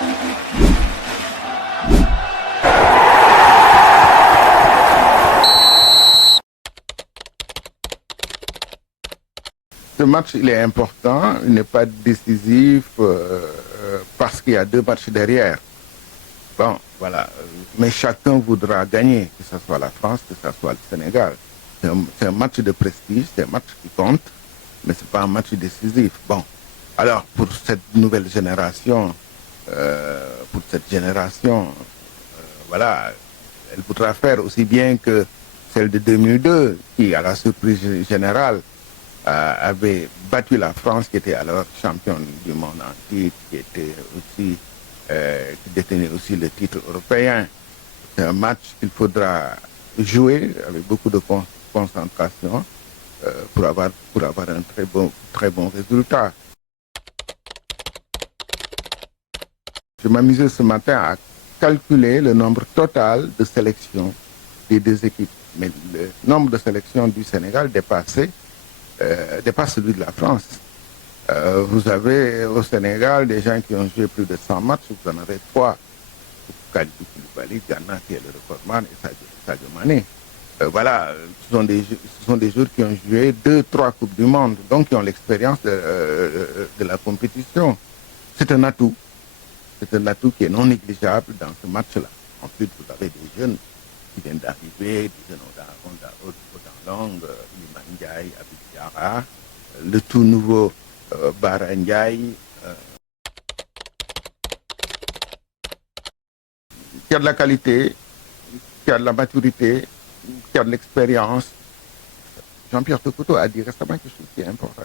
Ce match, il est important, il n'est pas décisif parce qu'il y a 2 matchs derrière. Bon, voilà. Mais chacun voudra gagner, que ce soit la France, que ce soit le Sénégal. C'est un match de prestige, c'est un match qui compte, mais ce n'est pas un match décisif. Bon, alors pour cette nouvelle génération, voilà, elle voudra faire aussi bien que celle de 2002, qui, à la surprise générale, avait battu la France, qui était alors championne du monde en titre, qui détenait aussi le titre européen. C'est un match qu'il faudra jouer avec beaucoup de concentration pour avoir un très bon résultat. Je m'amusais ce matin à calculer le nombre total de sélections des 2 équipes. Mais le nombre de sélections du Sénégal dépasse celui de la France. Vous avez au Sénégal des gens qui ont joué plus de 100 matchs, vous en avez 3. Kalidou Koulibaly, Ghana qui est le recordman, et Sadio Mané. Voilà, ce sont des joueurs qui ont joué 2-3 Coupes du Monde, donc qui ont l'expérience de la compétition. C'est un atout. C'est un atout qui est non négligeable dans ce match-là. Ensuite, vous avez des jeunes qui viennent d'arriver, des jeunes Odalong, Iliman Ndiaye, Abid Diarra, le tout nouveau Bara Ndiaye, qui a de la qualité, qui a de la maturité, qui a de l'expérience. Jean-Pierre Tokoto a dit récemment quelque chose qui est important.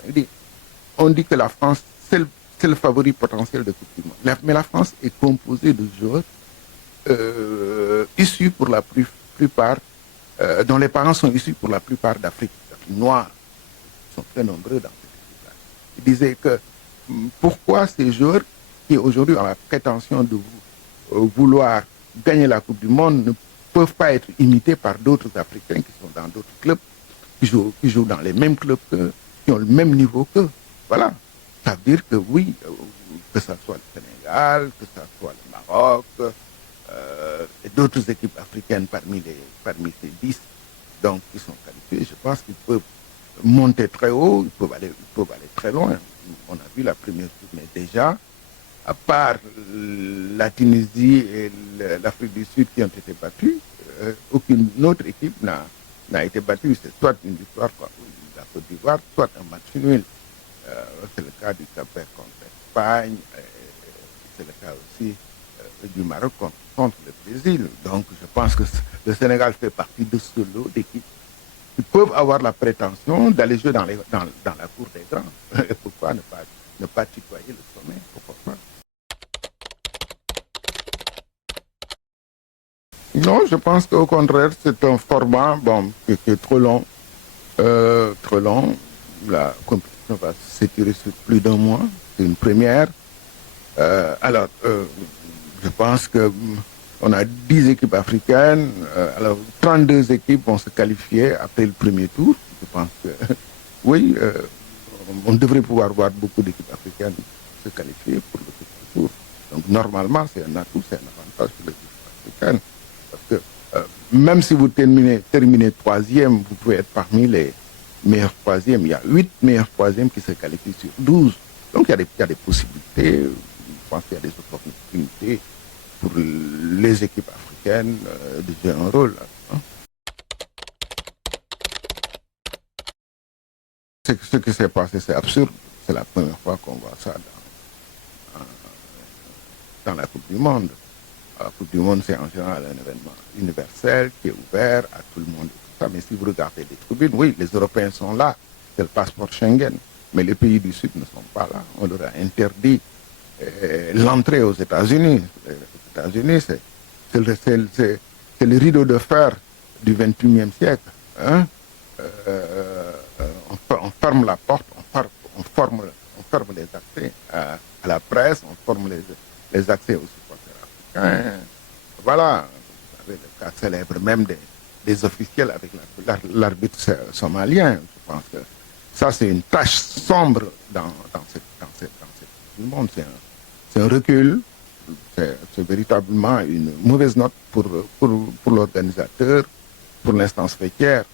On dit que la France, c'est le favori potentiel de Coupe du Monde. Mais la France est composée de joueurs issus pour la plupart, dont les parents sont issus pour la plupart d'Afrique noire. Ils sont très nombreux dans cette équipe-là. Il disait que pourquoi ces joueurs qui aujourd'hui ont la prétention de vouloir gagner la Coupe du Monde ne peuvent pas être imités par d'autres Africains qui sont dans d'autres clubs, qui jouent dans les mêmes clubs qu'eux, qui ont le même niveau qu'eux. Voilà. Ça veut dire que oui, que ce soit le Sénégal, que ce soit le Maroc, et d'autres équipes africaines parmi ces 10, donc qui sont qualifiées, je pense qu'ils peuvent monter très haut, ils peuvent aller très loin. On a vu la première tournée déjà, à part la Tunisie et l'Afrique du Sud qui ont été battus, aucune autre équipe n'a été battue. C'est soit une victoire de la Côte d'Ivoire, soit un match nul. C'est le cas du Cap-Vert contre l'Espagne, c'est le cas aussi du Maroc contre le Brésil. Donc je pense que le Sénégal fait partie de ce lot d'équipes qui peuvent avoir la prétention d'aller jouer dans la cour des grands. Et pourquoi ne pas tutoyer le sommet? Pourquoi pas? Non, je pense qu'au contraire, c'est un format qui est trop long. Trop long. La compétition va s'étirer sur plus d'1 mois. C'est une première. Je pense qu'on a 10 équipes africaines. Alors, 32 équipes vont se qualifier après le premier tour. Je pense que, oui, on devrait pouvoir voir beaucoup d'équipes africaines se qualifier pour le second tour. Donc, normalement, c'est un atout, c'est un avantage pour les équipes africaines. Parce que même si vous terminez 3e, vous pouvez être parmi les meilleurs 3e. Il y a 8 meilleurs 3e qui se qualifient sur 12. Donc, il y a des possibilités. Je pense qu'il y a des opportunités pour les équipes africaines de jouer un rôle. Hein. Ce qui s'est passé, c'est absurde. C'est la première fois qu'on voit ça dans la Coupe du Monde. La Coupe du Monde, c'est en général un événement universel qui est ouvert à tout le monde. Et tout ça. Mais si vous regardez les tribunes, oui, les Européens sont là. C'est le passeport Schengen. Mais les pays du Sud ne sont pas là. On leur a interdit l'entrée aux États-Unis. Les États-Unis, c'est le rideau de fer du XXIe siècle. Hein? On ferme la porte, on ferme les accès à la presse, on ferme les accès aux supporters africains. Voilà, vous savez le cas célèbre même des officiels avec l'arbitre somalien. Je pense que ça, c'est une tache sombre dans cette du monde. C'est un recul, c'est véritablement une mauvaise note pour l'organisateur, pour l'instance fêtière.